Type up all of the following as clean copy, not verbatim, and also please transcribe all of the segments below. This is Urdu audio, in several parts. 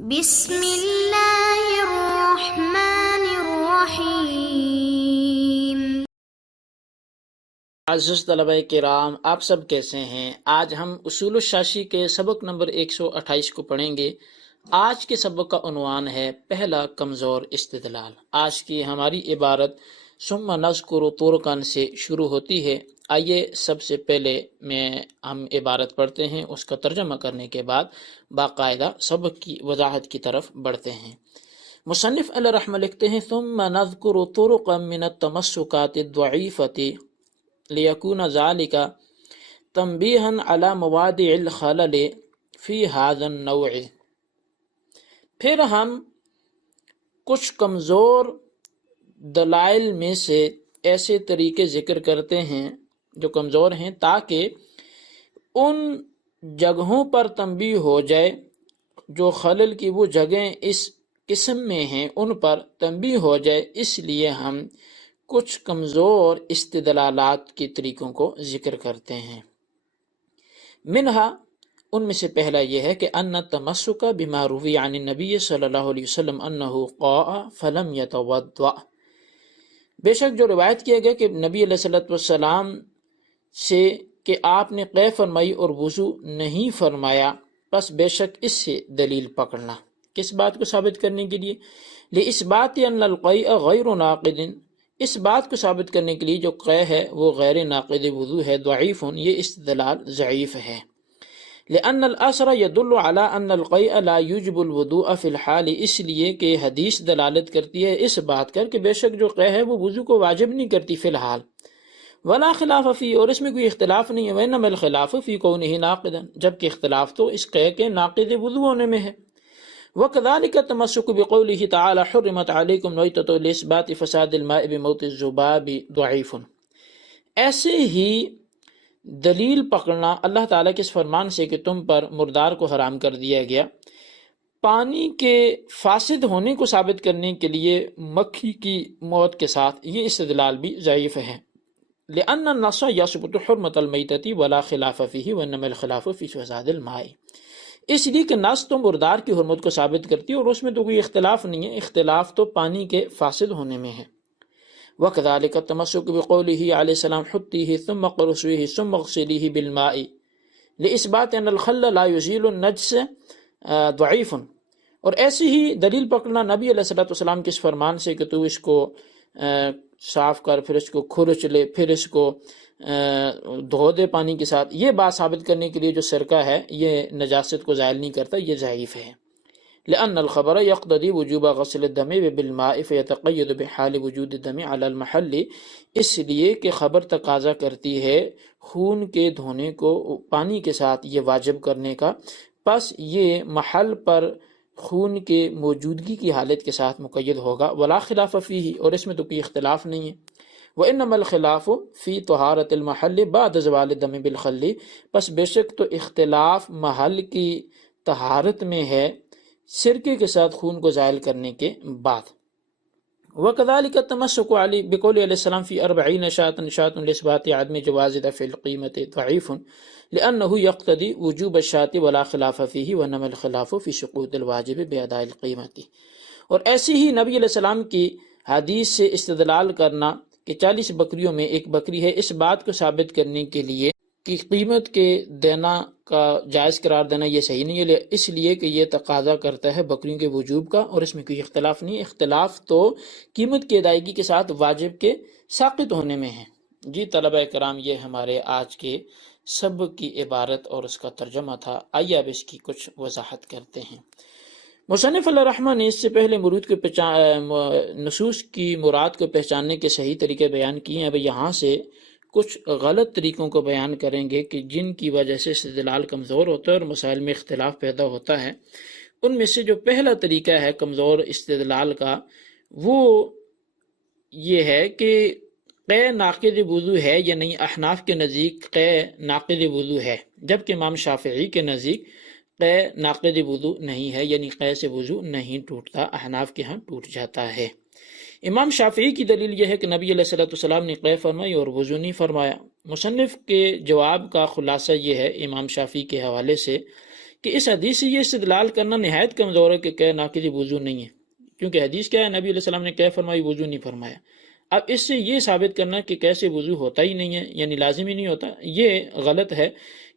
بسم اللہ الرحمن الرحیم۔ عزیز طلبہ کرام، آپ سب کیسے ہیں؟ آج ہم اصول الشاشی کے سبق نمبر 128 کو پڑھیں گے۔ آج کے سبق کا عنوان ہے پہلا کمزور استدلال۔ آج کی ہماری عبارت ثم نذکر طرقا سے شروع ہوتی ہے۔ آئیے سب سے پہلے ہم عبارت پڑھتے ہیں، اس کا ترجمہ کرنے کے بعد باقاعدہ سبق کی وضاحت کی طرف بڑھتے ہیں۔ مصنف علیہ رحمہ لکھتے ہیں ثم نذکر طرقا من التمسکات الضعیفۃ لیکون ذلك تنبیہا علی موادع الخلل فی ھذا النوع۔ پھر ہم کچھ کمزور دلائل میں سے ایسے طریقے ذکر کرتے ہیں جو کمزور ہیں، تاکہ ان جگہوں پر تنبیہ ہو جائے جو خلل کی وہ جگہیں اس قسم میں ہیں، ان پر تنبیہ ہو جائے۔ اس لیے ہم کچھ کمزور استدلالات کے طریقوں کو ذکر کرتے ہیں۔ منہا، ان میں سے پہلا یہ ہے کہ ان التمسک بما روی عن النبی صلی اللہ علیہ وسلم انہ قاء فلم یتوضأ۔ بے شک جو روایت کیا گیا کہ نبی علیہ السلام سے کہ آپ نے قے فرمائی اور وضو نہیں فرمایا، پس بے شک اس سے دلیل پکڑنا۔ کس بات کو ثابت کرنے کے لیے؟ لِإِثْبَاتِ أَنَّ الْقَيْءَ غَيْرُ نَاقِضٍ، اس بات کو ثابت کرنے کے لیے جو قے ہے وہ غیر ناقض وضو ہے، ضعیف، یہ استدلال ضعیف ہے۔ لأن الأثر يدل على أن القيء لا يوجب الوضوء في الحال، اس لیے کہ حدیث دلالت کرتی ہے اس بات کر کہ بے شک جو قے ہے وہ وضو کو واجب نہیں کرتی فی الحال۔ ولا خلاف فی، اور اس میں کوئی اختلاف نہیں ہے۔ وإنما الخلاف في كونه ناقضا، جبکہ اختلاف تو اس قے کے ناقض وضو ہونے میں ہے۔ وكذلك التمسك بقوله تعالى حرمت عليكم الميتة لإثبات فساد الماء بموت الذباب ضعيف، ایسے ہی دلیل پکڑنا اللہ تعالیٰ کے اس فرمان سے کہ تم پر مردار کو حرام کر دیا گیا، پانی کے فاسد ہونے کو ثابت کرنے کے لیے مکھی کی موت کے ساتھ، یہ استدلال بھی ضعیف ہے۔ لأن النص يثبت حرمت المیتۃ ولا خلاف فیہ وانما الخلاف فی فساد الماء، اس لیے کہ نص تو مردار کی حرمت کو ثابت کرتی ہے اور اس میں تو کوئی اختلاف نہیں ہے، اختلاف تو پانی کے فاسد ہونے میں ہے۔ وَكَذَلِكَ التَّمَسُّكُ بِقَوْلِهِ عَلَيْهِ السَّلَامُ حُطِّهِ ثُمَّ قُرْصِهِ ثُمَّ اغْسِلِهِ بِالْمَاءِ لِإِثْبَاتِ أَنَّ الْخَلَّ لَا يُزِيلُ النَّجْسَ ضَعِيفٌ، اور ایسی ہی دلیل پکڑنا نبی علیہ السلام کے اس فرمان سے کہ تو اس کو صاف کر، پھر اس کو کھرچ لے، پھر اس کو دھو دے پانی کے ساتھ، یہ بات ثابت کرنے کے لیے جو سرکہ ہے یہ نجاست کو زائل نہیں کرتا، یہ ضعیف ہے۔ لأن الخبر يقتضي وجوب غسل الدم بالماء فيتقيد بحال وجود الدم على المحل، اس لیے کہ خبر تقاضا کرتی ہے خون کے دھونے کو پانی کے ساتھ یہ واجب کرنے کا، پس یہ محل پر خون کے موجودگی کی حالت کے ساتھ مقید ہوگا۔ ولا خلاف فیہ، اور اس میں تو کوئی اختلاف نہیں ہے۔ وإنما الخلاف فی طہارت المحل بعد زوال الدم بالخل، پس بے شک تو اختلاف محل کی طہارت میں ہے سرکے کے ساتھ خون کو زائل کرنے کے بعد۔ وكذلك التمسك بقول علیہ السلام فی 40 شاة لإثبات عدم جواز دفع القیمة ضعیف لأنه يقتضي وجوب الشاة ولا خلاف فیہ وانما الخلاف فی سقوط الواجب بأداء القیمة، اور ایسی ہی نبی علیہ السلام کی حدیث سے استدلال کرنا کہ 40 بکریوں میں ایک بکری ہے، اس بات کو ثابت کرنے کے لیے کہ قیمت کے دینا کا جائز قرار دینا یہ صحیح نہیں ہے، اس لیے کہ یہ تقاضا کرتا ہے بکریوں کے وجوب کا، اور اس میں کوئی اختلاف نہیں ہے۔ اختلاف تو قیمت کی ادائیگی کے ساتھ واجب کے ساقط ہونے میں ہے۔ جی طلبہ کرام، یہ ہمارے آج کے سبق کی عبارت اور اس کا ترجمہ تھا۔ آئیے اب اس کی کچھ وضاحت کرتے ہیں۔ مصنف علیہ الرحمہ نے اس سے پہلے نصوص کی مراد کو پہچاننے کے صحیح طریقے بیان کیے ہیں، اب یہاں سے کچھ غلط طریقوں کو بیان کریں گے کہ جن کی وجہ سے استدلال کمزور ہوتا ہے اور مسائل میں اختلاف پیدا ہوتا ہے۔ ان میں سے جو پہلا طریقہ ہے کمزور استدلال کا، وہ یہ ہے کہ قے ناقض وضو ہے یا نہیں۔ احناف کے نزدیک قے ناقض وضو ہے، جبکہ امام شافعی کے نزدیک قے ناقض وضو نہیں ہے، یعنی قے سے وضو نہیں ٹوٹتا، احناف کے ہاں ٹوٹ جاتا ہے۔ امام شافعی کی دلیل یہ ہے کہ نبی علیہ السلام نے قے فرمائی اور وضو نہیں فرمایا۔ مصنف کے جواب کا خلاصہ یہ ہے امام شافعی کے حوالے سے کہ اس حدیث سے یہ استدلال کرنا نہایت کمزور ہے کہ ناقض وضو نہیں ہے، کیونکہ حدیث کیا ہے، نبی علیہ السلام نے کیا فرمائی، وضو نہیں فرمایا۔ اب اس سے یہ ثابت کرنا کہ کیسے وضو ہوتا ہی نہیں ہے، یعنی لازمی نہیں ہوتا، یہ غلط ہے،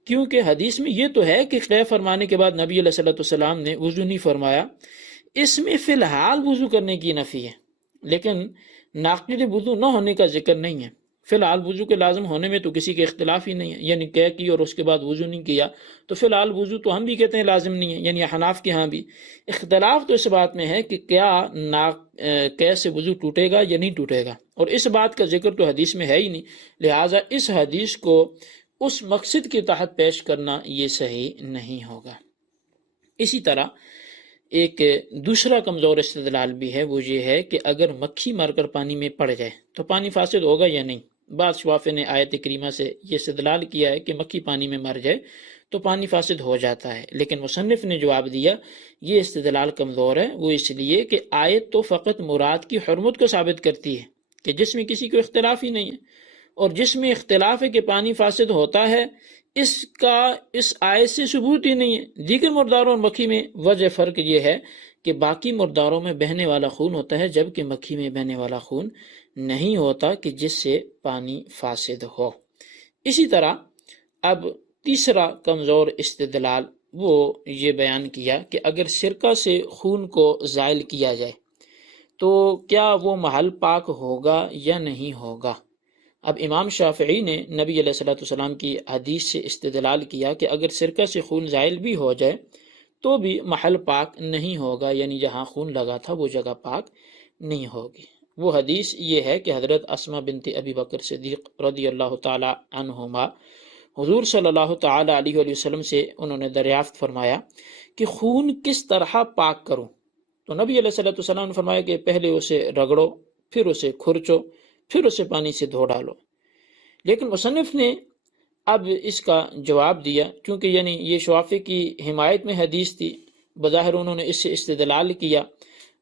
کیونکہ حدیث میں یہ تو ہے کہ قے فرمانے کے بعد نبی علیہ السلام نے وضو نہیں فرمایا، اس میں فی الحال وضو کرنے کی نفی ہے، لیکن ناقض وضو نہ ہونے کا ذکر نہیں ہے۔ فی الحال وضو کے لازم ہونے میں تو کسی کے اختلاف ہی نہیں ہے، یعنی قے کی اور اس کے بعد وضو نہیں کیا تو فی الحال وضو تو ہم بھی کہتے ہیں لازم نہیں ہے، یعنی حناف کے ہاں بھی اختلاف تو اس بات میں ہے کہ کیا قے سے وضو ٹوٹے گا یا نہیں ٹوٹے گا، اور اس بات کا ذکر تو حدیث میں ہے ہی نہیں، لہٰذا اس حدیث کو اس مقصد کے تحت پیش کرنا یہ صحیح نہیں ہوگا۔ اسی طرح ایک دوسرا کمزور استدلال بھی ہے، وہ یہ ہے کہ اگر مکھی مر کر پانی میں پڑ جائے تو پانی فاسد ہوگا یا نہیں۔ بعض شوافے نے آیت کریمہ سے یہ استدلال کیا ہے کہ مکھی پانی میں مر جائے تو پانی فاسد ہو جاتا ہے، لیکن مصنف نے جواب دیا یہ استدلال کمزور ہے، وہ اس لیے کہ آیت تو فقط مراد کی حرمت کو ثابت کرتی ہے کہ جس میں کسی کو اختلاف ہی نہیں ہے، اور جس میں اختلاف ہے کہ پانی فاسد ہوتا ہے اس کا اس آیت سے ثبوت ہی نہیں ہے۔ دیگر مرداروں اور مکھی میں وجہ فرق یہ ہے کہ باقی مرداروں میں بہنے والا خون ہوتا ہے جبکہ مکھی میں بہنے والا خون نہیں ہوتا کہ جس سے پانی فاسد ہو۔ اسی طرح اب تیسرا کمزور استدلال وہ یہ بیان کیا کہ اگر سرکہ سے خون کو زائل کیا جائے تو کیا وہ محل پاک ہوگا یا نہیں ہوگا۔ اب امام شافعی نے نبی علیہ السلام کی حدیث سے استدلال کیا کہ اگر سرکہ سے خون زائل بھی ہو جائے تو بھی محل پاک نہیں ہوگا، یعنی جہاں خون لگا تھا وہ جگہ پاک نہیں ہوگی۔ وہ حدیث یہ ہے کہ حضرت اسماء بنت ابی بکر صدیق رضی اللہ تعالی عنہما حضور صلی اللہ تعالی علیہ وآلہ وسلم سے انہوں نے دریافت فرمایا کہ خون کس طرح پاک کروں، تو نبی علیہ السلام نے فرمایا کہ پہلے اسے رگڑو، پھر اسے کھرچو، پھر اسے پانی سے دھو ڈالو۔ لیکن مصنف نے اب اس کا جواب دیا، کیونکہ یعنی یہ شوافی کی حمایت میں حدیث تھی، بظاہر انہوں نے اس سے استدلال کیا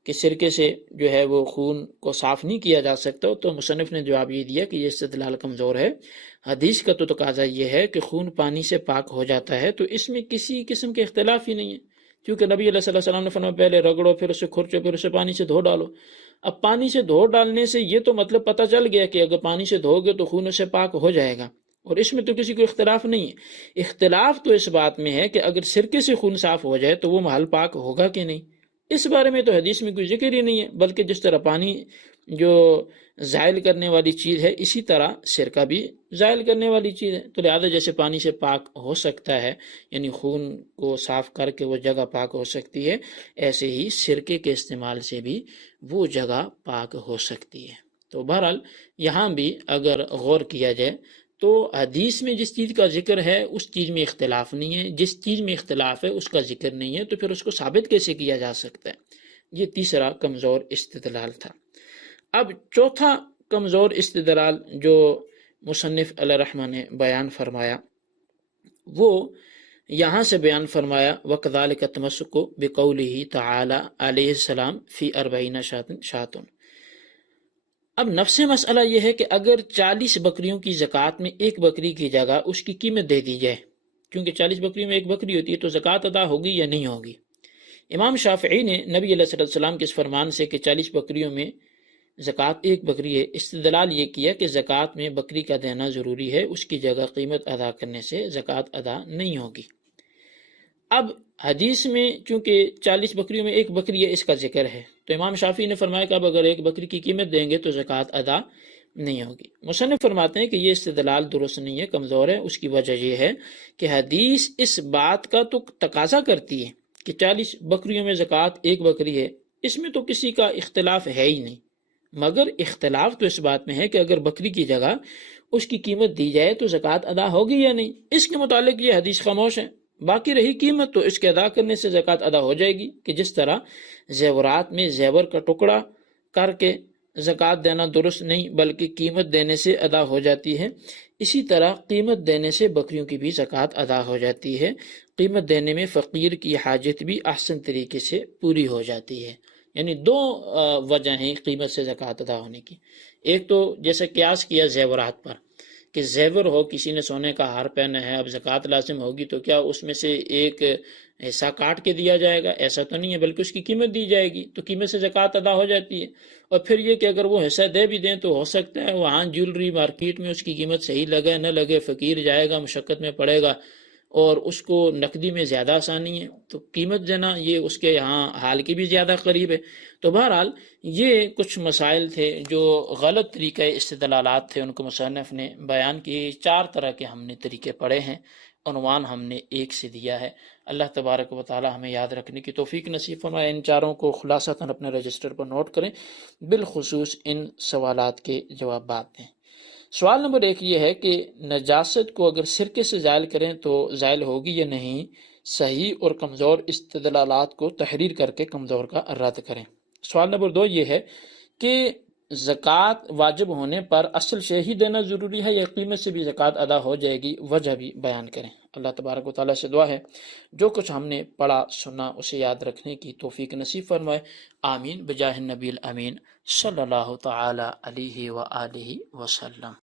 کہ سرکے سے جو ہے وہ خون کو صاف نہیں کیا جا سکتا، تو مصنف نے جواب یہ دیا کہ یہ استدلال کمزور ہے، حدیث کا تو تقاضا یہ ہے کہ خون پانی سے پاک ہو جاتا ہے، تو اس میں کسی قسم کے اختلاف ہی نہیں ہے، کیونکہ نبی علیہ السلام نے فرمایا پہلے رگڑو، پھر اسے کھرچو، پھر اسے پانی سے دھو ڈالو۔ اب پانی سے دھو ڈالنے سے یہ تو مطلب پتہ چل گیا کہ اگر پانی سے دھو گے تو خون اسے پاک ہو جائے گا، اور اس میں تو کسی کو اختلاف نہیں ہے۔ اختلاف تو اس بات میں ہے کہ اگر سرکے سے خون صاف ہو جائے تو وہ محل پاک ہوگا کہ نہیں، اس بارے میں تو حدیث میں کوئی ذکر ہی نہیں ہے، بلکہ جس طرح پانی جو زائل کرنے والی چیز ہے اسی طرح سرکہ بھی زائل کرنے والی چیز ہے، تو لہٰذا جیسے پانی سے پاک ہو سکتا ہے، یعنی خون کو صاف کر کے وہ جگہ پاک ہو سکتی ہے، ایسے ہی سرکے کے استعمال سے بھی وہ جگہ پاک ہو سکتی ہے۔ تو بہرحال یہاں بھی اگر غور کیا جائے تو حدیث میں جس چیز کا ذکر ہے اس چیز میں اختلاف نہیں ہے، جس چیز میں اختلاف ہے اس کا ذکر نہیں ہے، تو پھر اس کو ثابت کیسے کیا جا سکتا ہے۔ یہ تیسرا کمزور استدلال تھا۔ اب چوتھا کمزور استدلال جو مصنف علیہ رحمہ نے بیان فرمایا وہ یہاں سے بیان فرمایا وَكَذَلِكَ التَّمَسُّكُ بِقَوْلِهِ تَعَالَى علیہ السلام فی 40 شاۃ۔ اب نفس مسئلہ یہ ہے کہ اگر 40 بکریوں کی زکوٰۃ میں ایک بکری کی جگہ اس کی قیمت دے دی جائے، کیونکہ 40 بکریوں میں ایک بکری ہوتی ہے تو زکوٰۃ ادا ہوگی یا نہیں ہوگی۔ امام شافعی نے نبی علیہ السلام کے اس فرمان سے کہ 40 بکریوں میں زکوٰۃ ایک بکری ہے، استدلال یہ کیا کہ زکوٰۃ میں بکری کا دینا ضروری ہے، اس کی جگہ قیمت ادا کرنے سے زکوٰۃ ادا نہیں ہوگی۔ اب حدیث میں چونکہ 40 بکریوں میں ایک بکری ہے اس کا ذکر ہے، تو امام شافعی نے فرمایا کہ اب اگر ایک بکری کی قیمت دیں گے تو زکوٰۃ ادا نہیں ہوگی۔ مصنف فرماتے ہیں کہ یہ استدلال درست نہیں ہے، کمزور ہے۔ اس کی وجہ یہ ہے کہ حدیث اس بات کا تو تقاضا کرتی ہے کہ 40 بکریوں میں زکوٰۃ ایک بکری ہے، اس میں تو کسی کا اختلاف ہے ہی نہیں، مگر اختلاف تو اس بات میں ہے کہ اگر بکری کی جگہ اس کی قیمت دی جائے تو زکوٰۃ ادا ہوگی یا نہیں، اس کے متعلق یہ حدیث خاموش ہے۔ باقی رہی قیمت تو اس کے ادا کرنے سے زکوٰۃ ادا ہو جائے گی، کہ جس طرح زیورات میں زیور کا ٹکڑا کر کے زکوٰۃ دینا درست نہیں بلکہ قیمت دینے سے ادا ہو جاتی ہے، اسی طرح قیمت دینے سے بکریوں کی بھی زکوٰۃ ادا ہو جاتی ہے۔ قیمت دینے میں فقیر کی حاجت بھی احسن طریقے سے پوری ہو جاتی ہے۔ یعنی دو وجہ ہیں قیمت سے زکوٰۃ ادا ہونے کی۔ ایک تو جیسے قیاس کیا زیورات پر کہ زیور ہو، کسی نے سونے کا ہار پہنا ہے، اب زکوٰۃ لازم ہوگی تو کیا اس میں سے ایک حصہ کاٹ کے دیا جائے گا؟ ایسا تو نہیں ہے، بلکہ اس کی قیمت دی جائے گی، تو قیمت سے زکوٰۃ ادا ہو جاتی ہے۔ اور پھر یہ کہ اگر وہ حصہ دے بھی دیں تو ہو سکتا ہے وہاں جیولری مارکیٹ میں اس کی قیمت صحیح لگے نہ لگے، فقیر جائے گا مشقت میں پڑے گا اور اس کو نقدی میں زیادہ آسانی ہے، تو قیمت دینا یہ اس کے یہاں حال کی بھی زیادہ قریب ہے۔ تو بہرحال یہ کچھ مسائل تھے جو غلط طریقہ استدلالات تھے، ان کو مصنف نے بیان کیے۔ 4 طرح کے ہم نے طریقے پڑھے ہیں، عنوان ہم نے ایک سے دیا ہے۔ اللہ تبارک و تعالی ہمیں یاد رکھنے کی توفیق نصیب فرمائے۔ ان چاروں کو خلاصتاً اپنے رجسٹر پر نوٹ کریں، بالخصوص ان سوالات کے جوابات دیں۔ سوال نمبر 1 یہ ہے کہ نجاست کو اگر سرکے سے زائل کریں تو زائل ہوگی یا نہیں؟ صحیح اور کمزور استدلالات کو تحریر کر کے کمزور کا رد کریں۔ سوال نمبر 2 یہ ہے کہ زکوٰۃ واجب ہونے پر اصل شے ہی دینا ضروری ہے یا قیمت سے بھی زکوٰۃ ادا ہو جائے گی؟ وجہ بھی بیان کریں۔ اللہ تبارک و تعالیٰ سے دعا ہے جو کچھ ہم نے پڑھا سنا اسے یاد رکھنے کی توفیق نصیب فرمائے، آمین بجاہ النبی الامین صلی اللہ تعالی علیہ وآلہ وسلم۔